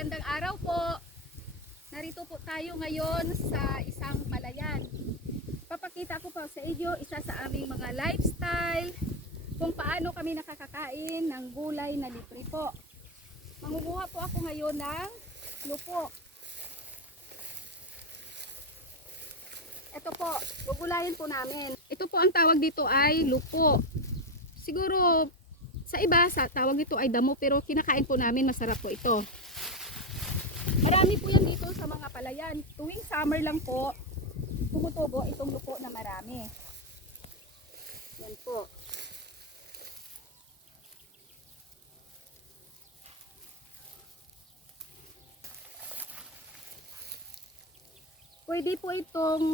magandang araw po. Narito po tayo ngayon sa isang palayan. Papakita ko po sa inyo isa sa aming mga lifestyle kung paano kami nakakakain ng gulay na libre po. Mangunguha po ako ngayon ng lupo. Ito po, gugulayin po namin. Ito po ang tawag dito ay lupo. Siguro sa iba sa tawag dito ay damo, pero kinakain po namin, masarap po ito. Marami po yan dito sa mga palayan. Tuwing summer lang po tumutubo itong lupo na marami. Yan po. Pwede po itong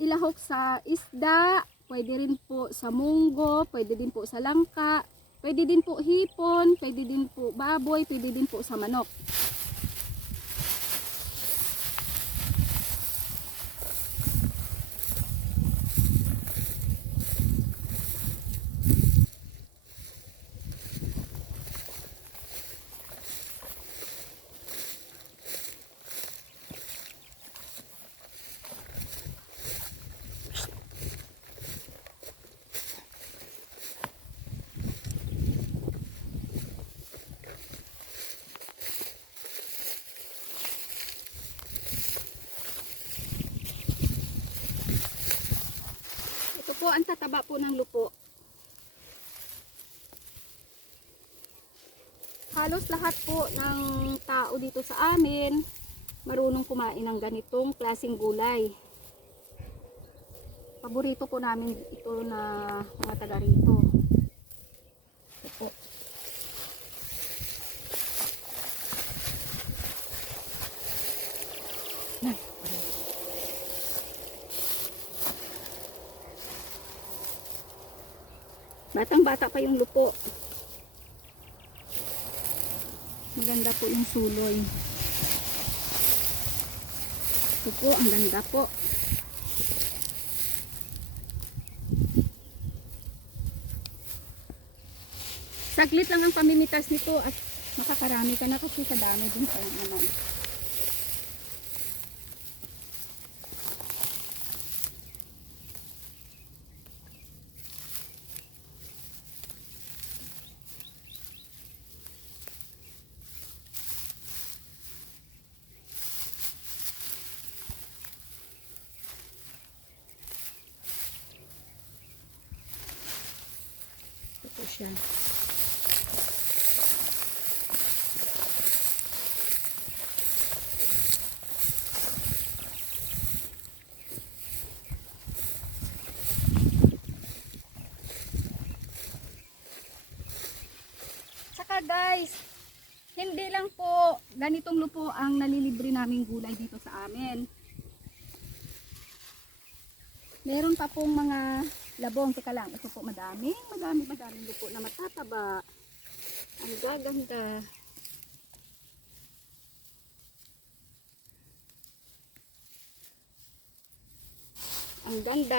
ilahok sa isda, pwede rin po sa munggo, pwede din po sa langka, pwede din po hipon, pwede din po baboy, pwede din po sa manok. Po ang tataba po ng lupo. Halos lahat po ng tao dito sa amin marunong kumain ng ganitong klaseng gulay. Paborito po namin ito na mga taga rito. Ito po. Batang-bata pa yung lupo. Maganda po yung suloy. Ito po, ang ganda po. Saglit lang ang pamimitas nito at makakarami ka na kasi sa dami din pa naman. Ito siya. Tsaka guys, hindi lang po ganitong lupo ang nalilibre naming gulay dito sa amin. Meron pa pong mga labong. Teka lang, ito po madaming lupo na matataba. Ang gaganda.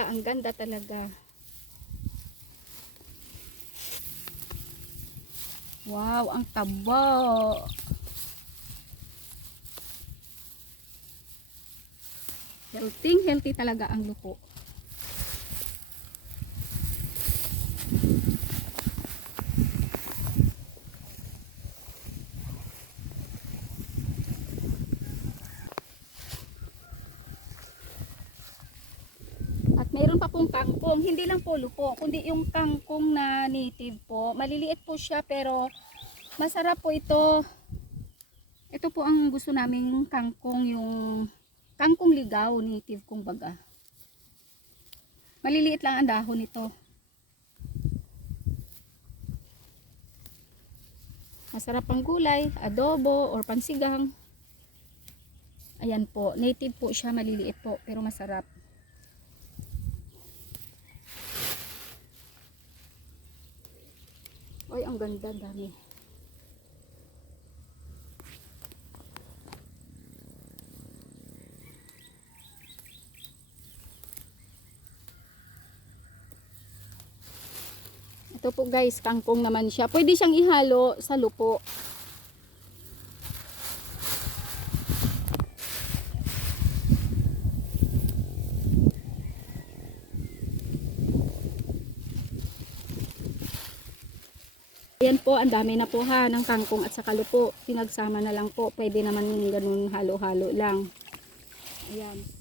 Ang ganda talaga. Wow, ang taba. Healthy talaga ang lupo. Meron pa pong kangkong, hindi lang po lupo, kundi yung kangkong na native po. Maliliit po siya pero masarap po ito. Ito po ang gusto naming kangkong, yung kangkong ligaw, native kumbaga. Maliliit lang ang dahon nito. Masarap ang gulay, adobo or pansigang. Ayan po, native po siya, maliliit po pero masarap. Ay, ang ganda, dami. Ito po guys, kangkong naman siya. Pwede siyang ihalo sa lupo. Ayan po, ang dami na po ha ng kangkong at saka lupo. Pinagsama na lang po. Pwede naman ganun halo-halo lang. Ayan.